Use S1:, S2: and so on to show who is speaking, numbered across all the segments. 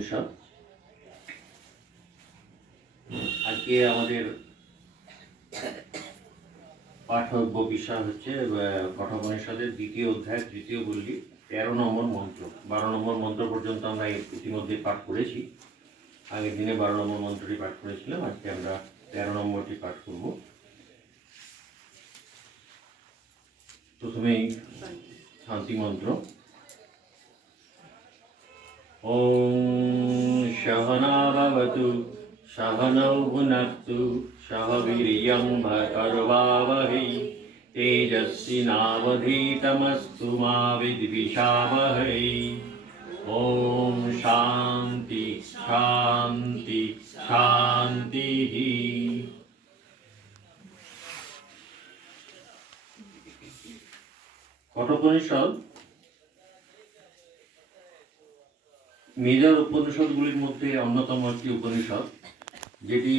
S1: উপনিষদ আজকে আমাদের পাঠব্য বিষয় হচ্ছে কঠোপনিষদের দ্বিতীয় অধ্যায়, তৃতীয় বল্লী তেরো নম্বর মন্ত্র। বারো নম্বর মন্ত্র পর্যন্ত আমরা ইতিমধ্যে পাঠ করেছি। আগের দিনে বারো নম্বর মন্ত্রটি পাঠ করেছিলাম, আজকে আমরা তেরো নম্বরটি পাঠ করব। প্রথমেই শান্তি মন্ত্র। ॐ सहना भवतु सहनौ भुनक्तु सह वीर्यं भर्वावहै तेजस्विनावधीतमस्तु मा विद्विषावहै ॐ शान्ति शान्ति शान्तिः কঠোপনিষদ মেজর উপনিষদগুলির মধ্যে অন্যতম একটি উপনিষদ, যেটি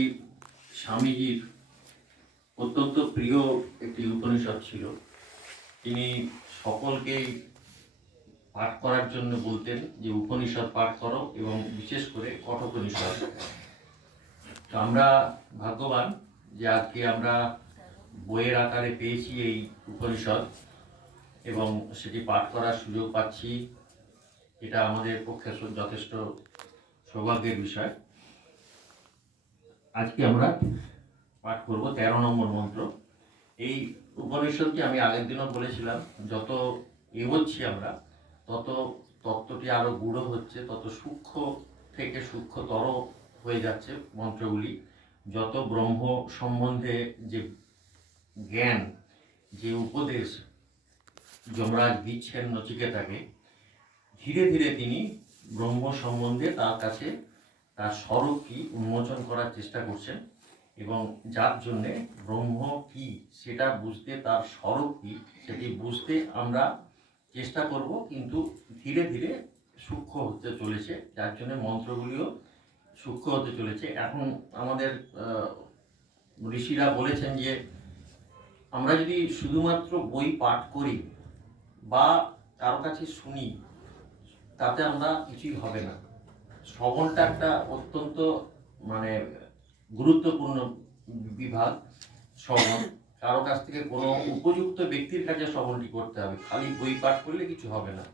S1: স্বামীজির অত্যন্ত প্রিয় একটি উপনিষদ ছিল। তিনি সকলকেই পাঠ করার জন্য বলতেন যে, উপনিষদ পাঠ করো এবং বিশেষ করে কঠোপনিষদ। তো আমরা ভাগ্যবান যে আজকে আমরা বইয়ের আকারে পেয়েছি এই উপনিষদ এবং সেটি পাঠ করার সুযোগ পাচ্ছি। এটা আমাদের পক্ষে যথেষ্ট সৌভাগ্যের বিষয়। আজকে আমরা পাঠ করব তেরো নম্বর মন্ত্র। এই উপনিষদটি আমি আগের দিনও বলেছিলাম, যত এগোচ্ছি আমরা, তত তত্ত্বটি আরও গূঢ় হচ্ছে, তত সূক্ষ্ম থেকে সূক্ষ্মতর হয়ে যাচ্ছে মন্ত্রগুলি। যত ব্রহ্ম সম্বন্ধে যে জ্ঞান, যে উপদেশ যমরাজ দিচ্ছেন নচিকেতাকে ধীরে ধীরে তিনি ব্রহ্ম সম্বন্ধে তার কাছে তার স্বরূপ কি উন্মোচন করার চেষ্টা করছেন এবং যার জন্যে ব্রহ্ম কি সেটা বুঝতে তার স্বরূপ কি সেটি বুঝতে আমরা চেষ্টা করব, কিন্তু ধীরে ধীরে সূক্ষ্ম হতে চলেছে, যার জন্য মন্ত্রগুলিও সূক্ষ্ম হতে চলেছে। এখন আমাদের ঋষিরা বলেছেন যে আমরা যদি শুধুমাত্র বই পাঠ করি বা কারও কাছে শুনি তাতে আমরা কিছুই হবে না। শ্রবণটা একটা অত্যন্ত মানে গুরুত্বপূর্ণ বিভাগ শ্রবণ। কারও কাছ থেকে কোনো উপযুক্ত ব্যক্তির কাছে শ্রবণটি করতে হবে। খালি বই পাঠ করলে কিছু হবে না।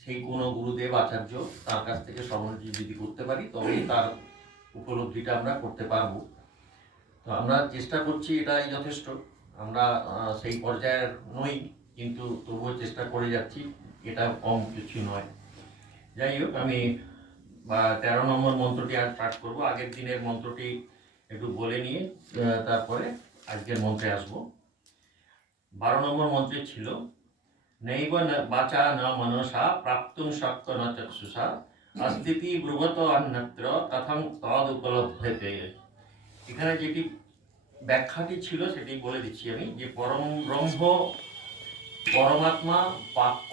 S1: সেই কোনো গুরুদেব আচার্য তার কাছ থেকে শ্রবণটি যদি করতে পারি, তবেই তার উপলব্ধিটা আমরা করতে পারব। তো আমরা চেষ্টা করছি, এটাই যথেষ্ট। আমরা সেই পর্যায়ের নই, কিন্তু তবুও চেষ্টা করে যাচ্ছি। এটা কম কিছু নয়। যাই হোক, আমি তেরো নম্বর মন্ত্রটি আর পাঠ করব। আগের দিনের মন্ত্রটি একটু বলে নিয়ে তারপরে আজকের মন্ত্রে আসব। বারো নম্বর মন্ত্রে ছিল, নৈব বাচা ন মনসা প্রাপ্তুম শক্ত ন চক্ষুষা অস্থিতি ব্রুবত অন্যত্র তথং তদ উপলব্ধতে। এখানে যেটি ব্যাখ্যাটি ছিল, সেটি বলে দিচ্ছি আমি, যে পরম ব্রহ্ম, পরমাত্মা, বাক্য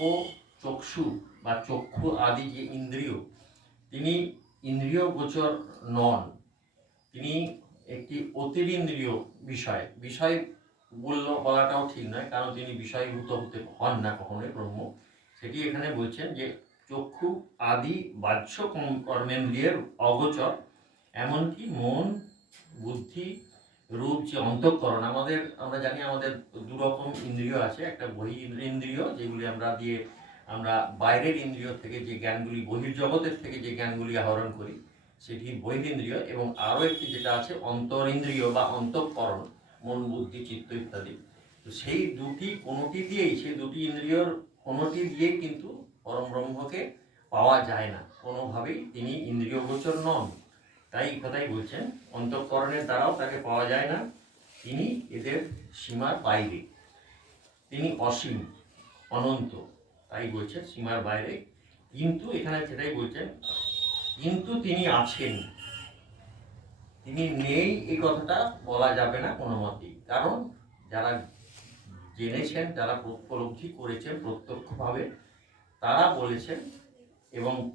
S1: চক্ষু বা চক্ষু আদি যে ইন্দ্রিয়, তিনি ইন্দ্রিয় গোচর নন। তিনি একটি অতিরিন্দ্রিয় বিষয়। বিষয় বলল, বলাটাও ঠিক নয়, কারণ তিনি বিষয়ভূত হতে হন না কখনোই, ব্রহ্ম। সেটি এখানে বলছেন যে, চক্ষু আদি বাহ্য কর্মেন্দ্রিয়ের অগোচর, এমনকি মন, বুদ্ধি, রূপ যে অন্তঃকরণ, আমাদের, আমরা জানি আমাদের দুরকম ইন্দ্রিয় আছে, একটা বহি ইন্দ্রিয় যেগুলি আমরা দিয়ে আমরা বাইরের ইন্দ্রিয় থেকে যে জ্ঞানগুলি বহির্জগতের থেকে যে জ্ঞানগুলি আহরণ করি সেটি বহিরিন্দ্রিয় এবং আরও একটি যেটা আছে, অন্তরিন্দ্রিয় বা অন্তঃকরণ, মন, বুদ্ধি, চিত্ত ইত্যাদি। তো সেই দুটি কোনোটি দিয়েই, সেই দুটি ইন্দ্রিয়র কোনোটি দিয়েই কিন্তু পরম ব্রহ্মকে পাওয়া যায় না। কোনোভাবেই তিনি ইন্দ্রিয় গোচর নন। তাই কথাই বলছেন, অন্তঃকরণের দ্বারাও তাকে পাওয়া যায় না। তিনি এদের সীমার বাইরে। তিনি অসীম, অনন্ত। তাই বলছেন সীমার বাইরে। কিন্তু এখানে সেটাই বলছেন, কিন্তু তিনি আছেন। তিনি নেই, এই কথাটা বলা যাবে না কোনো মতেই। কারণ যারা জেনেছেন, যারা উপলব্ধি করেছেন, প্রত্যক্ষভাবে তারা বলেছেন এবং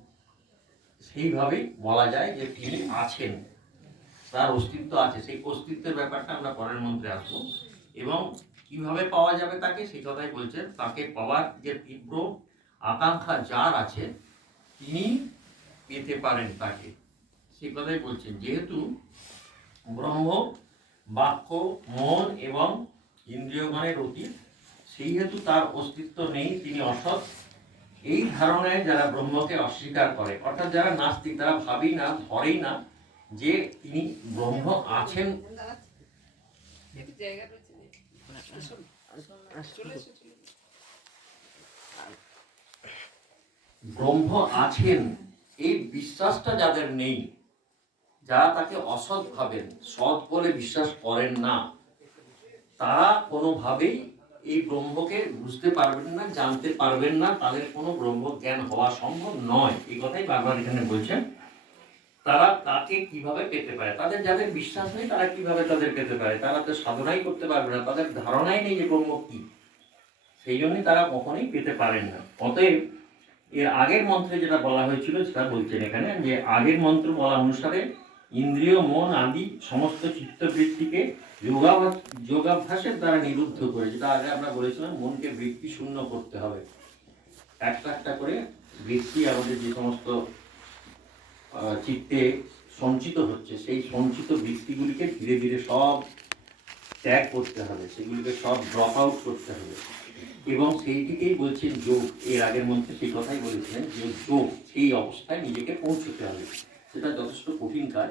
S1: সেইভাবেই বলা যায় যে তিনি আছেন। তার অস্তিত্ব আছে। সেই অস্তিত্বের ব্যাপারটা আমরা পরের মন্ত্রে আসব। এবং কীভাবে পাওয়া যাবে তাকে? সেই কথাই বলছেন। তাকে পাওয়ার যে তীব্র আকাঙ্ক্ষা যার আছে, তিনি পেতে পারেন তাকে। সে কথাই বলছেন। যেহেতু ব্রহ্ম, বাক্য, মন এবং ইন্দ্রিয়গণের অতীত, সেই হেতু তার অস্তিত্ব নেই, তিনি অসৎ। এই ধারণায় যারা ব্রহ্মকে অস্বীকার করে, অর্থাৎ যারা নাস্তিক, তারা ভাবেই না, ধরেই না যে তিনি ব্রহ্ম আছেন। ব্রহ্ম আছেন, এই বিশ্বাসটা যাদের নেই, যারা তাকে অসৎ ভাবেন, সৎ বলে বিশ্বাস করেন না, তারা কোনোভাবেই এই ব্রহ্মকে বুঝতে পারবেন না, জানতে পারবেন না, তাদের কোনো ব্রহ্ম জ্ঞান হওয়া সম্ভব নয়। এই কথাই বারবার এখানে বলছেন। তারা তাকে কীভাবে পেতে পারে? তাদের যাদের বিশ্বাস নেই, তারা কীভাবে তাদের পেতে পারে? তারা তো সাধনাই করতে পারবে না। তাদের ধারণাই নেই যে ব্রহ্ম কি। সেই জন্যই তারা কখনোই পেতে পারেন না। অতএব এর আগের মন্ত্রে যেটা বলা হয়েছিল, সেটা বলছেন এখানে যে আগের মন্ত্র বলা অনুসারে ইন্দ্রিয়, মন আদি সমস্ত চিত্তবৃত্তিকে যোগাভ্যাস যোগাভ্যাসের দ্বারা নিরুদ্ধ করে, যেটা আগে আমরা বলেছিলাম, মনকে বৃত্তি শূন্য করতে হবে। একটা একটা করে বৃত্তি আমাদের যে সমস্ত চিত্তে সঞ্চিত হচ্ছে। সেই সঞ্চিত বৃত্তিগুলিকে ধীরে ধীরে সব ত্যাগ করতে হবে, সেগুলিকে সব ড্রপ আউট করতে হবে। এবং সেইটিকেই বলছেন যোগ। এর আগের মধ্যে সেই কথাই বলেছিলেন যে যোগ, সেই অবস্থায় নিজেকে পৌঁছতে হবে। সেটা যথেষ্ট কঠিন কাজ।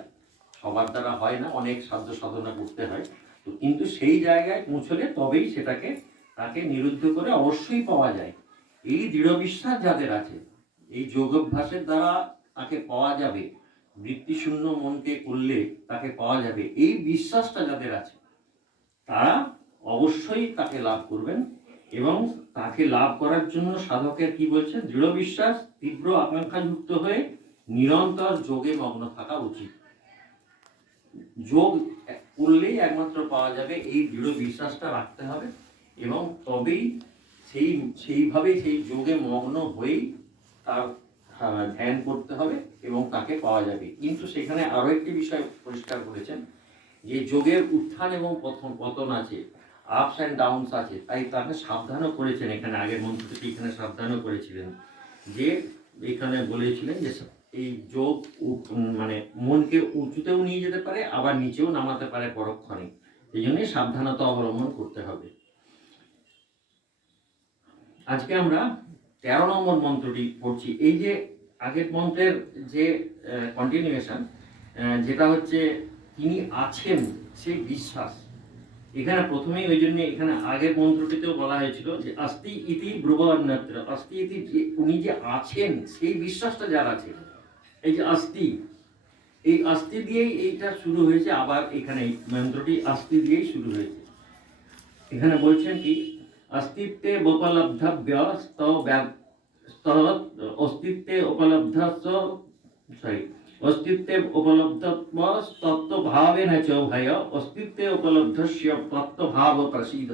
S1: সবার দ্বারা হয় না, অনেক সাধ্য সাধনা করতে হয়। তো কিন্তু সেই জায়গায় পৌঁছলে তবেই সেটাকে, তাকে নিরুদ্ধ করে অবশ্যই পাওয়া যায়। এই দৃঢ় বিশ্বাস যাদের আছে, এই যোগাভ্যাসের দ্বারা তাকে পাওয়া যাবে। বৃত্তিশূন্য মনকে করলে তাকে পাওয়া যাবে। এই বিশ্বাসটা যাদের আছে, তারা অবশ্যই তাকে লাভ করবেন এবং তাকে লাভ করার জন্য সাধকের কি বলছে? দৃঢ় বিশ্বাস, তীব্র আকাঙ্ক্ষাযুক্ত হয়ে নিরন্তর যোগে মগ্ন থাকা উচিত। যোগ করলেই একমাত্র পাওয়া যাবে, এই দৃঢ় বিশ্বাসটা রাখতে হবে এবং তবেই সেই, সেইভাবেই সেই যোগে মগ্ন হয়েই তার ধ্যান করতে হবে এবং তাকে পাওয়া যাবে। কিন্তু সেখানে আরও একটি বিষয় পরিষ্কার করেছেন যে যোগের উত্থান এবং পতন পতন আছে আপস অ্যান্ড ডাউনস আছে। তাই তাকে সাবধানও করেছেন এখানে, আগের মন্ত্রটি এখানে সাবধানও করেছিলেন যে এখানে বলেছিলেন যে এই যোগ মানে মনকে উঁচুতেও নিয়ে যেতে পারে, আবার নিচেও নামাতে পারে পরক্ষণে। এই জন্যই সাবধানতা অবলম্বন করতে হবে। আজকে আমরা তেরো নম্বর মন্ত্রটি পড়ছি। এই যে আগের মন্ত্রের যে কন্টিনিউয়েশন যেটা হচ্ছে তিনি আছেন সেই বিশ্বাস। এখানে প্রথমেই ওই জন্য এখানে আগের মন্ত্রটিতেও বলা হয়েছিল যে, আস্তি ইতি ব্রুবান্নাত্র আস্তি ইতি যে, উনি যে আছেন, সেই বিশ্বাসটা যার আছে? এই যে আস্তি, এই আস্তি দিয়েই এইটা শুরু হয়েছে, আবার এখানে মন্ত্রটি আস্তি দিয়েই শুরু হয়েছে। এখানে বলছেন কি অস্তিত্বে বোপালব্ধব্য ব্যস্ত অস্তিত্বে উপলব্ধ সরি অস্তিত্বে উপলব্ধত্ব না চ ভয় অস্তিত্বে উপলব্ধ তত্ত্বভাব প্রসিদ্ধ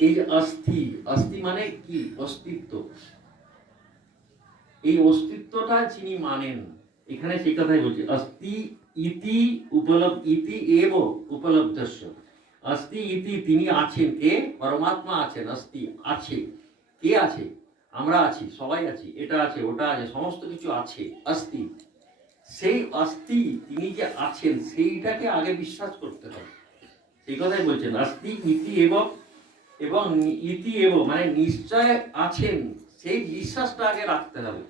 S1: এই যে অস্থি অস্থি মানে কি? অস্তিত্ব। এই অস্তিত্বটা যিনি মানেন, এখানে সেই কথাই বলছি অস্তি ইতি উপলব্ধ ইতি এব উপলব্ধ অস্তি ইতি তিনি আছেন, কে? পরমাত্মা আছেন অস্তি আছে। কে আছে? আমরা আছি, সবাই আছি, এটা আছে, ওটা আছে, সমস্ত কিছু আছে অস্তি সেই অস্থি, তিনি যে আছেন, সেইটাকে আগে বিশ্বাস করতে হবে। সেই কথাই বলছেন, অস্থি ইতি এবং এবং ইতি এবং মানে নিশ্চয় আছেন, সেই বিশ্বাসটা আগে রাখতে হবে।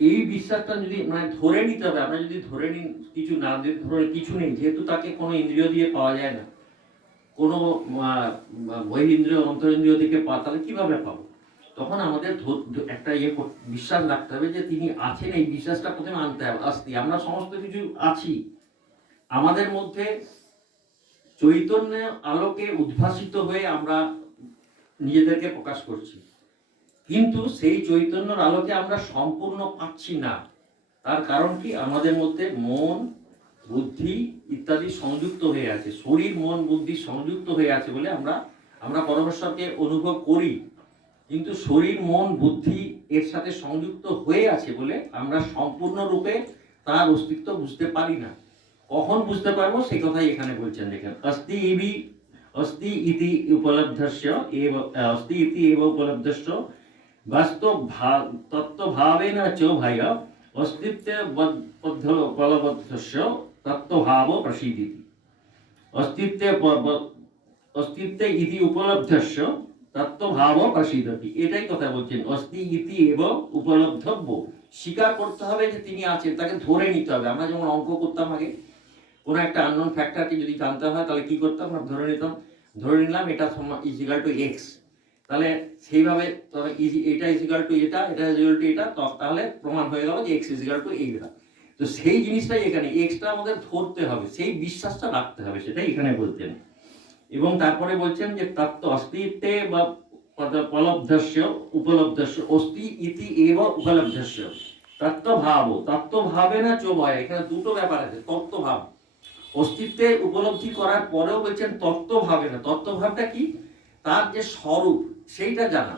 S1: এই বিশ্বাসটা যদি মানে ধরে নিতে হবে আমরা যদি ধরে নিন, কিছু না ধরে কিছু নেই, যেহেতু তাকে কোনো ইন্দ্রিয় দিয়ে পাওয়া যায় না। কোনো বহিরিন্দ্রিয় অন্তরিন্দ্রিয় দিকে পাওয়া তাহলে কীভাবে পাবো? তখন আমাদের একটা ইয়ে বিশ্বাস রাখতে হবে যে তিনি আছেন, এই বিশ্বাসটা প্রথমে আনতে হবে, আস্তি, আমরা সমস্ত কিছু আছি। আমাদের মধ্যে চৈতন্য আলোকে উদ্ভাসিত হয়ে আমরা নিজেদেরকে প্রকাশ করছি। কিন্তু সেই চৈতন্যর আলোকে আমরা সম্পূর্ণ পাচ্ছি না। তার কারণ কি? আমাদের মধ্যে মন বুদ্ধি ইত্যাদি সংযুক্ত হয়ে আছে, শরীর, মন, বুদ্ধি সংযুক্ত হয়ে আছে বলে আমরা আমরা পরমেশ্বরকে অনুভব করি। কিন্তু শরীর, মন, বুদ্ধি এর সাথে সংযুক্ত হয়ে আছে বলে আমরা সম্পূর্ণরূপে তার অস্তিত্ব বুঝতে পারি না। কখন বুঝতে পারব? সেই কথাই এখানে বলছেন, দেখেন, অস্তি ইবি, অস্তি ইতি উপলব্ধস্য অস্তি ইতি এব উপলব্ধস্য বাস্তব ভাব না চ ভাই অস্তিত্বে বলবদ্ধস্য তত্ত্বভাব প্রসিদিতি অস্তিত্বে অস্তিত্বে ইতি উপলব্ধস্য তত্ত্বভাব প্রসিদ্ধতি এটাই কথা বলছেন অস্তি ইতি এবং উপলব্ধব্য স্বীকার করতে হবে যে তিনি আছেন, তাকে ধরে নিতে হবে। আমরা যেমন অঙ্ক করতাম আগে, কোনো একটা আননোন ফ্যাক্টরকে যদি জানতে হয়, তাহলে কি করতাম? আমরা ধরে নিতাম, ধরে নিলাম এটা ইজিক্যাল টু এক্স তাহলে সেইভাবে তবে ইজি এটা ইজিক্যাল টু এটা এটা ইজিক্যাল টু এটা তাহলে প্রমাণ হয়ে গেল যে এক্স ইজিক্যাল টু এইটা। তো সেই জিনিসটাই এখানে এক্সট্রা আমাদের ধরতে হবে, সেই বিশ্বাসটা রাখতে হবে, সেটাই এখানে বলতেন এবং তারপরে বলছেন যে তত্ত্ব অস্তিত্বে বা উপলব্ধস্য উপলব্ধস্য, অস্তি ইতি এব উপলব্ধস্য। তত্ত্বভাব তত্ত্বভাবে না চোভয় এখানে দুটো ব্যাপার আছে, তত্ত্বভাব। অস্তিত্বে উপলব্ধি করার পরেও বলছেন তত্ত্বভাবে না, তত্ত্বভাবটা কি? তার যে স্বরূপ, সেইটা জানা।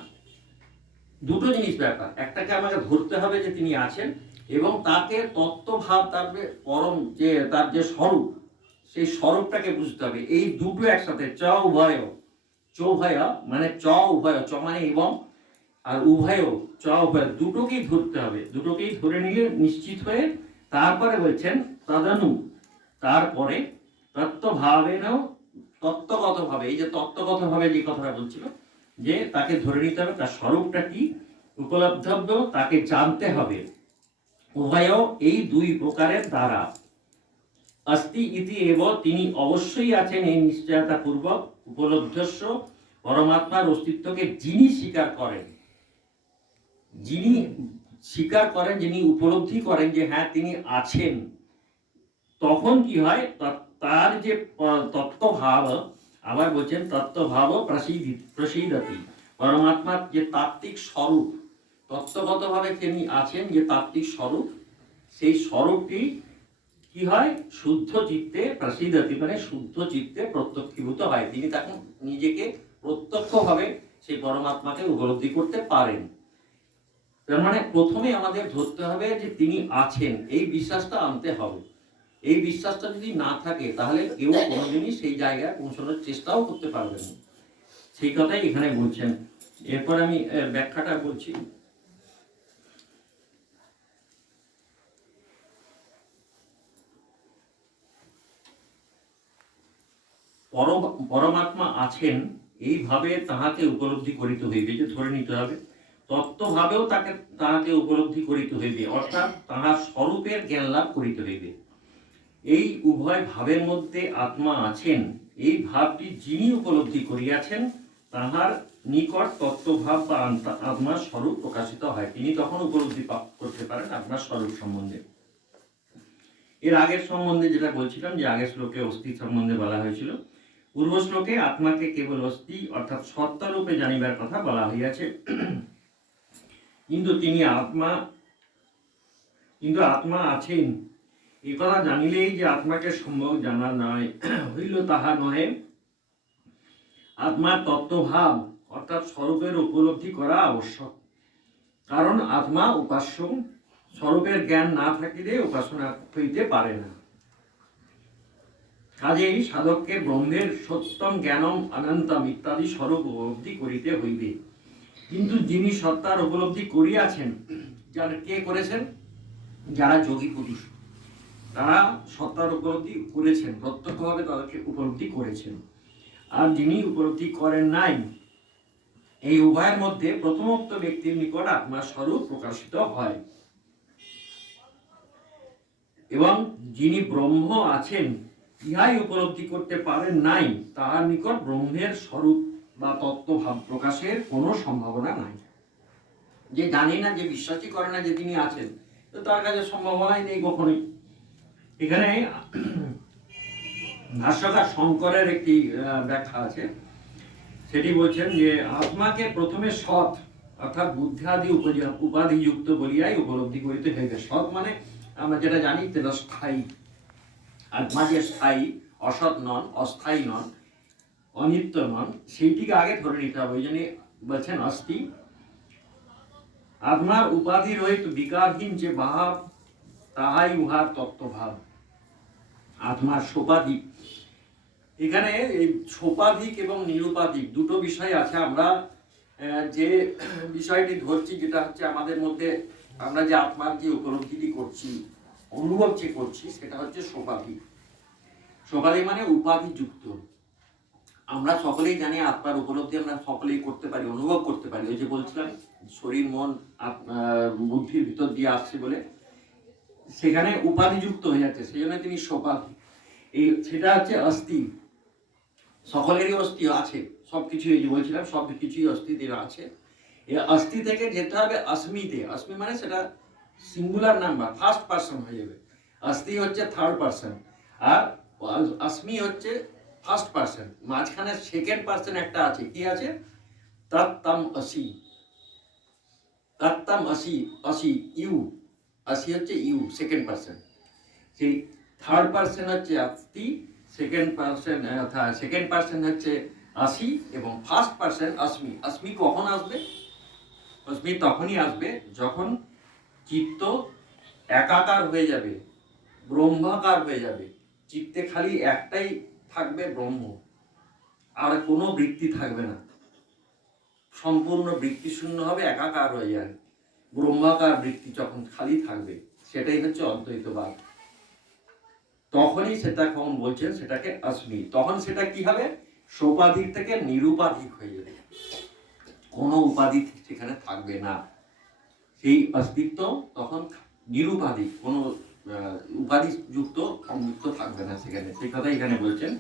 S1: দুটো জিনিস ব্যাপার, একটাকে আমাকে ধরতে হবে যে তিনি আছেন এবং তাকে তত্ত্বভাব, তার পরম যে, তার যে স্বরূপ, সেই স্বরূপটাকে বুঝতে হবে। এই দুটো একসাথে, চ, উভয় চ, উভয় মানে চ, উভয়, চ মানে এবং, আর উভয়, চ, উভয়, দুটোকেই ধরতে হবে। দুটোকেই ধরে নিয়ে নিশ্চিত হয়ে তারপরে বলছেন তদানু। তারপরে তত্ত্বভাবেনও তত্ত্বগতভাবে, এই যে তত্ত্বগতভাবে যে কথাটা বলছিল, যে তাকে ধরে নিতে হবে, তার স্বরূপটা কি, উপলব্ধব্য, তাকে জানতে হবে। উভয় এই দুই প্রকারের দ্বারা। অস্তি ইতি এব, তিনি অবশ্যই আছেন এই নিশ্চয়তা পূর্বক উপলব্ধস্য, পরমাত্মার অস্তিত্বকে যিনি স্বীকার করেন। যিনি স্বীকার করেন, যিনি উপলব্ধি করেন যে হ্যাঁ তিনি আছেন। তখন কি হয়? তার যে তত্ত্বভাব, আবার বলছেন তত্ত্বভাব প্রসিদ্ধি, প্রসিদ্ধতি। পরমাত্মার যে তাত্ত্বিক স্বরূপ তত্ত্বগতভাবে তিনি আছেন যে তাত্ত্বিক স্বরূপ, সেই স্বরূপটি কি হয়? শুদ্ধ চিত্তে প্রসিদ্ধতি মানে শুদ্ধ চিত্তে প্রত্যক্ষীভূত হয়। তিনি তখন নিজেকে প্রত্যক্ষভাবে সেই পরমাত্মাকে উপলব্ধি করতে পারেন। তার মানে প্রথমে আমাদের ধরতে হবে যে তিনি আছেন। এই বিশ্বাসটা আনতে হবে। এই বিশ্বাসটা যদি না থাকে, তাহলে কেউ কোনোদিনই সেই জায়গায় পৌঁছানোর চেষ্টাও করতে পারবে না। সেই কথাই এখানে বলছেন। এরপর আমি ব্যাখ্যাটা বলছি। পরমাত্মা আছেন, এইভাবে তাহাকে উপলব্ধি করিতে হইবে যে ধরে নিতে হবে। তত্ত্বভাবেও তাকে, তাহাকে উপলব্ধি করিতে হইবে, অর্থাৎ তাহার স্বরূপের জ্ঞান লাভ করিতে হইবে। এই উভয় ভাবের মধ্যে আত্মা আছেন, এই ভাবটি যিনি উপলব্ধি করিয়াছেন, তাহার নিকট তত্ত্বভাব বা আত্মার স্বরূপ প্রকাশিত হয়। তিনি তখন উপলব্ধি করতে পারেন আপনার স্বরূপ সম্বন্ধে। এর আগের সম্বন্ধে যেটা বলছিলাম, যে আগের শ্লোকে অস্থির সম্বন্ধে বলা হয়েছিল পূর্ব শ্লোকে আত্মাকে কেবল অস্থি অর্থাৎ সত্তারূপে জানিবার কথা বলা হইয়াছে। কিন্তু তিনি আত্মা, কিন্তু আত্মা আছেন। এ কথা জানিলেই যে আত্মাকে সম্ভব জানা নয় হইল তাহা নহে, আত্মার তত্ত্বভাব অর্থাৎ স্বরূপের উপলব্ধি করা আবশ্যক। কারণ আত্মা উপাস্য, স্বরূপের জ্ঞান না থাকিলে উপাসনা হইতে পারে না। কাজেই সাধককে ব্রহ্মের সত্যম জ্ঞানম অনন্তম ইত্যাদি স্বরূপ উপলব্ধি করিতে হইবে। কিন্তু যিনি সত্তার উপলব্ধি করিয়াছেন, যারা কে করেছেন? যারা যোগী পুরুষ। তারা সত্তার উপলব্ধি করেছেন, প্রত্যক্ষভাবে তাদেরকে উপলব্ধি করেছেন। আর যিনি উপলব্ধি করেন নাই, এই উভয়ের মধ্যে প্রথমোক্ত ব্যক্তির নিকট আত্মার স্বরূপ প্রকাশিত হয়। এবং যিনি ব্রহ্ম আছেন ইহাই উপলব্ধি করতে পারেন নাই, তাহার নিকট ব্রহ্মের স্বরূপ বা তত্ত্বভাব প্রকাশের কোনো সম্ভাবনা নাই। যে জানে না, যে বিশ্বাসই করে না যে তিনি আছেন, তো তার কাছে সম্ভাবনাই নেই কখনোই। এখানে ভাষ্যকার শঙ্করের একটি ব্যাখ্যা আছে। সেটি বলছেন যে, আত্মাকে প্রথমে সৎ, অর্থাৎ বুদ্ধাদি উপাধিযুক্ত বলিয়াই উপলব্ধি করিতে হইবে। সৎ মানে আমরা যেটা জানি সেটা আত্মা যে স্থায়ী, অসৎ নন, অস্থায়ী নন, অনিত্য নন, সেইটিকে আগে ধরে নিতে হবে। ওই জন্য বলছেন অস্থি। আত্মার উপাধি রহিত বিকারহীন যে ভাব, তাহাই উহার তত্ত্বভাব। আত্মার সোপাধিক। এখানে এই সোপাধিক এবং নিরুপাধিক দুটো বিষয় আছে। আমরা যে বিষয়টি ধরছি, যেটা হচ্ছে আমাদের মধ্যে আমরা যে আত্মার যে উপলব্ধিটি করছি অনুভব যে করছি সেটা হচ্ছে সোপাধি। সোপাধি মানে উপাধি যুক্ত। আমরা সকলেই জানি আত্মার উপলব্ধি আমরা সকলেই করতে পারি, অনুভব করতে পারি। ওই যে বলছিলাম, শরীর, মন বুদ্ধির ভিতর দিয়ে আসছে বলে, সেখানে উপাধি যুক্ত হয়ে যাচ্ছে সেই জন্য তিনি সোপাধি। এই সেটা হচ্ছে অস্থি। সকলেরই অস্থি আছে সব কিছু এই যে বলছিলাম সব কিছুই অস্থিতে আছে। এই অস্থি থেকে যেতে হবে অস্মিতে। অস্মি মানে সেটা সিঙ্গুলার নাম্বার ফার্স্ট পার্সন হয়ে যাবে। অস্থি হচ্ছে থার্ড পার্সন আর অস্মি হচ্ছে ফার্স্ট পার্সন মাঝখানে সেকেন্ড পার্সন একটা আছে, কি আছে? তত্তম অসি তত্তম অসি অসি ইউ অসি হচ্ছে ইউ সেকেন্ড পার্সন সেই থার্ড পার্সন হচ্ছে অস্থি সেকেন্ড পার্সন সেকেন্ড পার্সন হচ্ছে আশি এবং ফার্স্ট পার্সন অস্মি অস্মি কখন আসবে? অস্মি তখনই আসবে যখন চিত্ত একাকার হয়ে যাবে, ব্রহ্মাকার হয়ে যাবে। চিত্তে খালি একটাই থাকবে ব্রহ্ম, আর কোনো বৃত্তি থাকবে না। সম্পূর্ণ বৃত্তি শূন্য হবে, একাকার হয়ে যাবে। ব্রহ্মাকার বৃত্তি যখন খালি থাকবে, সেটাই হচ্ছে অদ্বৈতবাদ। তখনই সেটা কখন বলছেন, সেটাকে অস্মি তখন সেটা কি হবে? সোপাধিক থেকে নিরুপাধিক হয়ে যাবে। কোনো উপাধি সেখানে থাকবে না। সেই অস্তিত্ব তখন নিরুপাধিক কোনো উপাধি যুক্ত সংযুক্ত থাকবে না সেখানে। সেই কথা এখানে বলছেন।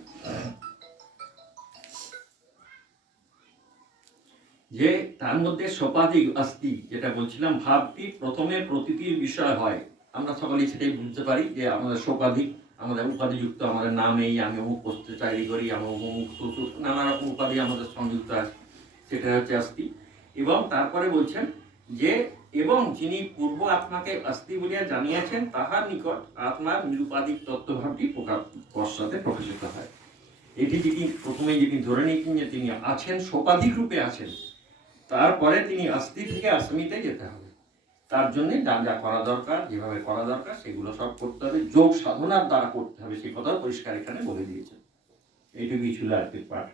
S1: যে তার মধ্যে সোপাধিক অস্থি যেটা বলছিলাম, ভাবটি প্রথমে প্রতীতির বিষয় হয়। আমরা সকলেই সেটাই বুঝতে পারি যে আমাদের সোপাধিক আমাদের উপাধিযুক্ত আমাদের নাম এই আমি অমুক করতে চাকরি করি, আমি অমুক নানা রকম উপাধি আমাদের সংযুক্ত আছে, সেটা হচ্ছে অস্থি এবং তারপরে বলছেন যে এবং যিনি পূর্ব আত্মাকে অস্থি বলিয়া জানিয়েছেন, তাহার নিকট আত্মার নিরুপাধিক তত্ত্বভাবটি পশ্চাতে প্রকাশিত হয়। এটি যিনি প্রথমে যিনি ধরে নিয়েছেন যে তিনি আছেন, সোপাধিক রূপে আছেন, তারপরে তিনি অস্থি থেকে আসমিতে যেতে হবে। তার জন্য যা যা করা দরকার, যেভাবে করা দরকার, সেগুলো সব করতে হবে। যোগ সাধনার দ্বারা করতে হবে, সেই কথা পরিষ্কার এখানে বলে দিয়েছেন। এইটুকুই ছিল আজকের পাঠ।